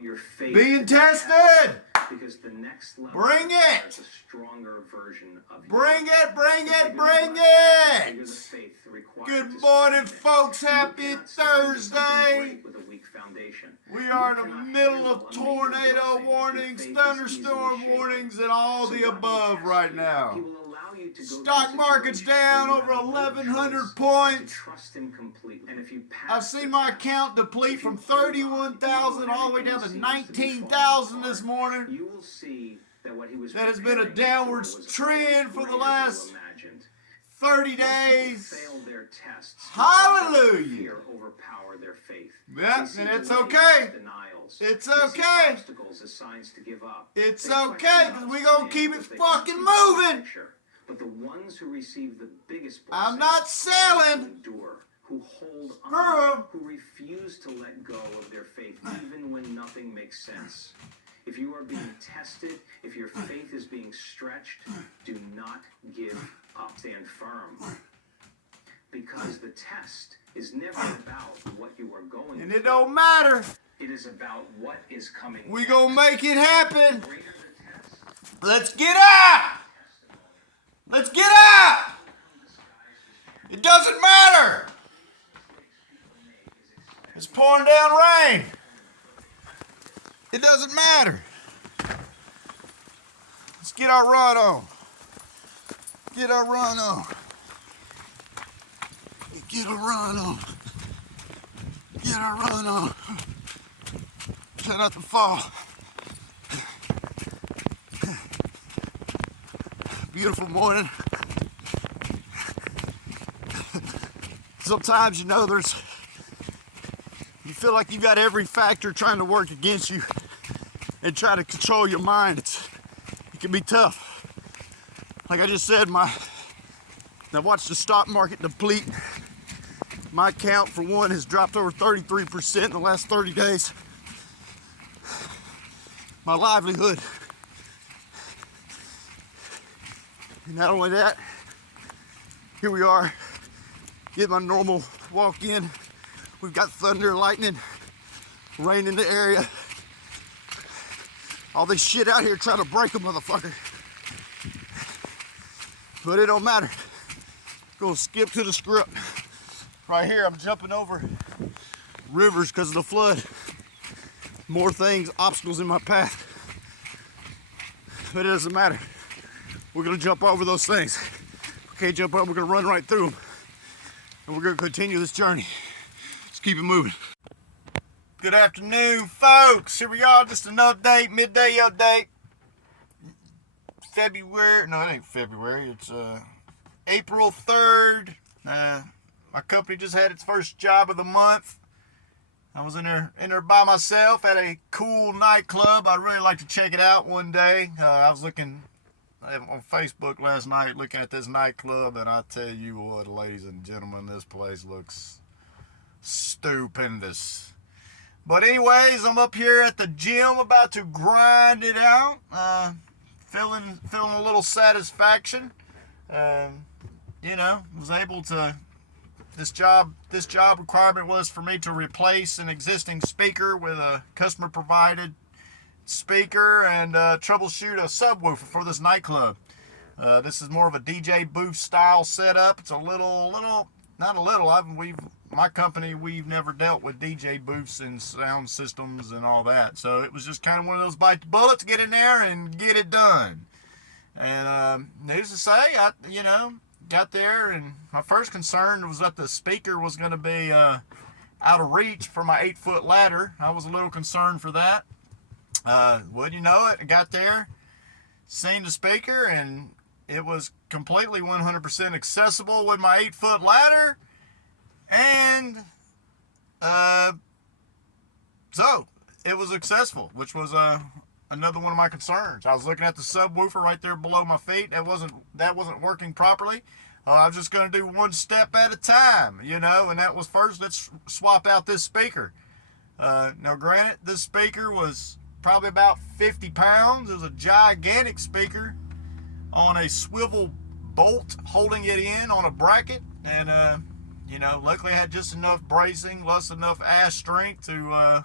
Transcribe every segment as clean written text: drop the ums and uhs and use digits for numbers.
your faith being tested. Because the next level Bring it. is a stronger version of Bring you. it, bring it, bring The bigger the it. faith required Good to morning, sustain it. folks. You Happy cannot step into something Thursday. great with a weak foundation. We You are in the cannot middle handle of a major tornado blessing if your warnings, faith is thunderstorm easily shaken. warnings, and all So the God will above test right you. now. He will allow you to go Stock through market's situations down where you over have no 1,100 choice points. but to trust Him completely. And if you I've pass seen the my test, account deplete if you from hold on, 31,000 all the way even down when to everything seems to be falling 19,000 this apart, morning. you will see that what He was That has been a preparing you for downward was trend for the greater than last you imagined. 30 Most people days. fail their tests because Hallelujah. fear overpower their faith. Yeah, They see and it's delays okay. as denials. It's They see okay. obstacles as signs to give up. It's They question okay, because God's we're going plan to keep it because they can't fucking see the full moving. picture. But the ones who receive the biggest I'm blessing not are those selling. who endure, who hold Girl. on, who refuse to let go of their faith even when nothing makes sense. If you are being tested, if your faith is being stretched, do not give up. Stand firm. Because the test is never about what you are going And through. it don't matter. It is about what is coming. We gonna make it happen. The greater the test, Let's get up. Let's get up. It doesn't matter. It's pouring down rain. It doesn't matter. Let's get our run on. Get our run on. Get our run on. Get our run on. Try not to fall. Beautiful morning. Sometimes, you know, you feel like you got every factor trying to work against you and try to control your mind. It can be tough. Like I just said, I watched the stock market deplete. My account, for one, has dropped over 33% in the last 30 days. My livelihood. And not only that, here we are, getting my normal walk in. We've got thunder, lightning, rain in the area. All this shit out here trying to break a motherfucker. But it don't matter. Go skip to the script. Right here, I'm jumping over rivers because of the flood. More things, obstacles in my path. But it doesn't matter. We're gonna jump over those things. We can't jump over, we're gonna run right through them. And we're gonna continue this journey. Let's keep it moving. Good afternoon, folks. Here we are, just an update, midday update. February, no, it ain't February, it's April 3rd. My company just had its first job of the month. I was in there by myself at a cool nightclub. I'd really like to check it out one day. I was looking on Facebook last night, looking at this nightclub, and I tell you what, ladies and gentlemen, this place looks stupendous. But anyways, I'm up here at the gym about to grind it out. Feeling a little satisfaction. You know, was able to. This job requirement was for me to replace an existing speaker with a customer provided speaker and troubleshoot a subwoofer for this nightclub. This is more of a DJ booth style setup. It's a little, not a little. My company, we've never dealt with DJ booths and sound systems and all that. So it was just kind of one of those bite the bullets, get in there and get it done. And needless to say, I got there, and my first concern was that the speaker was going to be out of reach for my 8-foot ladder. I was a little concerned for that. Well, you know it, I got there, seen the speaker, and it was completely 100% accessible with my 8-foot ladder. And so it was successful, which was another one of my concerns. I was looking at the subwoofer right there below my feet. That wasn't working properly. I was just going to do one step at a time, you know, and that was first, let's swap out this speaker. Now, granted, this speaker was probably about 50 pounds. It was a gigantic speaker on a swivel bolt holding it in on a bracket. And, you know, luckily I had just enough bracing, less enough ass strength to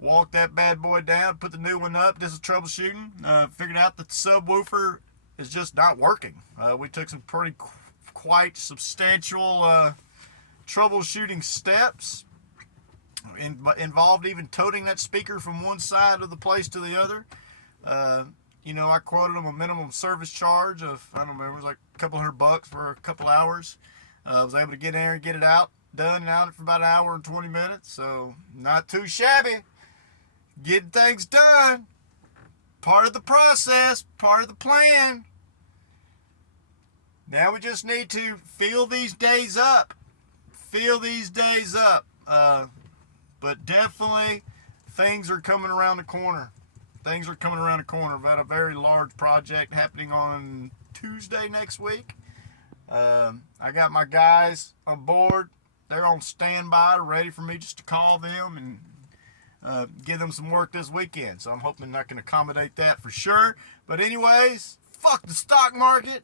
walked that bad boy down, put the new one up, did some troubleshooting, figured out that the subwoofer is just not working. We took some quite substantial troubleshooting steps. Involved even toting that speaker from one side of the place to the other. I quoted them a minimum service charge of, I don't remember, it was like a couple $100 for a couple hours. I was able to get in there and get it done and out for about an hour and 20 minutes. So not too shabby. Getting things done. Part of the process, part of the plan. Now we just need to fill these days up. But definitely things are coming around the corner. We've got a very large project happening on Tuesday next week. I got my guys on board. They're on standby, ready for me just to call them and give them some work this weekend. So I'm hoping I can accommodate that for sure. But anyways, fuck the stock market.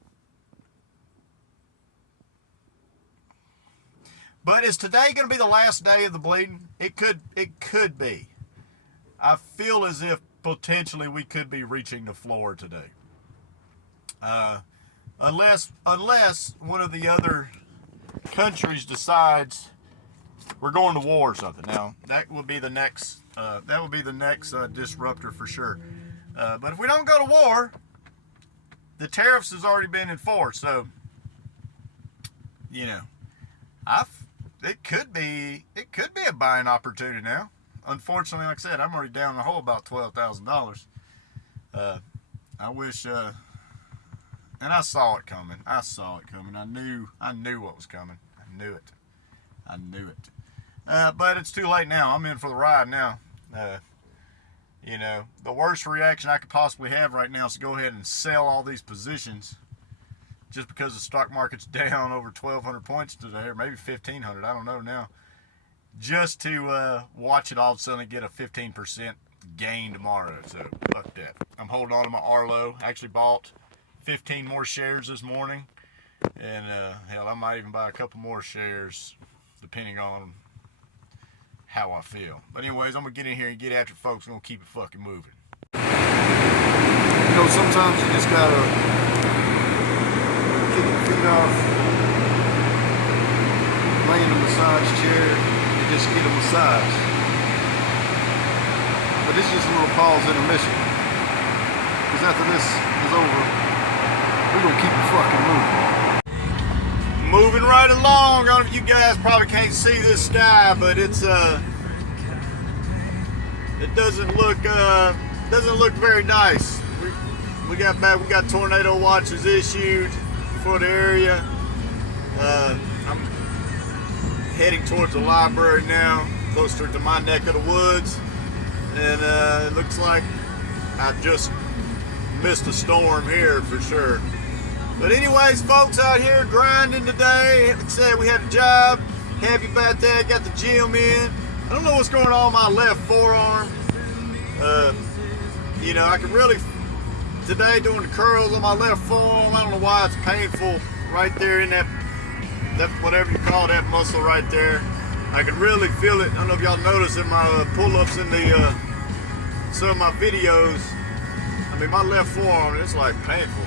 But is today going to be the last day of the bleeding? It could be. I feel as if potentially we could be reaching the floor today. Unless one of the other countries decides we're going to war or something. Now that would be the next disruptor for sure. But if we don't go to war, the tariffs has already been enforced. So it could be a buying opportunity now. Unfortunately, like I said, I'm already down the hole about $12,000. I wish, and I saw it coming. I knew what was coming. I knew it. But it's too late now. I'm in for the ride now. The worst reaction I could possibly have right now is to go ahead and sell all these positions just because the stock market's down over 1,200 points today, or maybe 1,500. I don't know now. Just to watch it all of a sudden get a 15% gain tomorrow. So fuck that. I'm holding on to my Arlo. I actually bought 15 more shares this morning, and hell, I might even buy a couple more shares depending on how I feel. But anyways, I'm gonna get in here and get after folks. I'm gonna keep it fucking moving. Sometimes you just gotta kick your feet off, lay in a massage chair, and just get a massage. But this is just a little pause intermission, because after this is over, we're gonna keep it fucking moving. Moving right along. I don't know if you guys probably can't see this sky, but it doesn't look very nice. We got tornado watches issued for the area. I'm heading towards the library now, closer to my neck of the woods, and it looks like I just missed a storm here for sure. But anyways, folks, out here grinding today. Like I said, we had a job. Happy about that. Got the gym in. I don't know what's going on with my left forearm. I can really, today doing the curls on my left forearm, I don't know why it's painful right there in that whatever you call that muscle right there. I can really feel it. I don't know if y'all noticed in my pull-ups in the some of my videos. I mean, my left forearm, it's like painful.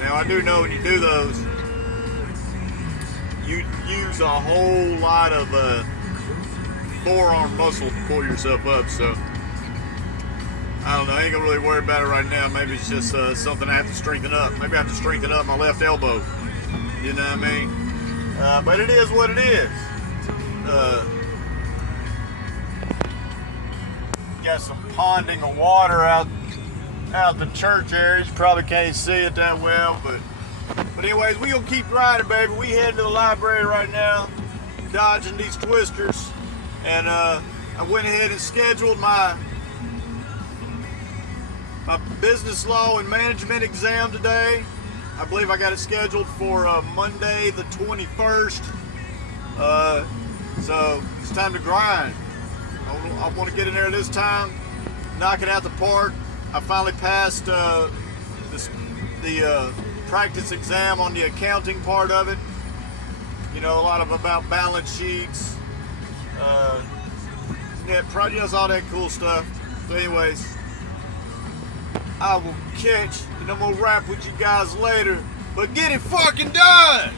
Now I do know when you do those, you use a whole lot of forearm muscle to pull yourself up. So I don't know. I ain't gonna really worry about it right now. Maybe it's just something I have to strengthen up. Maybe I have to strengthen up my left elbow. You know what I mean? But it is what it is. Got some ponding of water out the church area. You probably can't see it that well, but anyways, we gonna keep riding, baby. We heading to the library right now, dodging these twisters, and I went ahead and scheduled my business law and management exam today. I believe I got it scheduled for Monday the 21st. So it's time to grind. I want to get in there this time, knock it out the park. I finally passed the practice exam on the accounting part of it. A lot about balance sheets, .NET Project, all that cool stuff. So anyways, I will catch and I'm gonna rap with you guys later. But get it fucking done!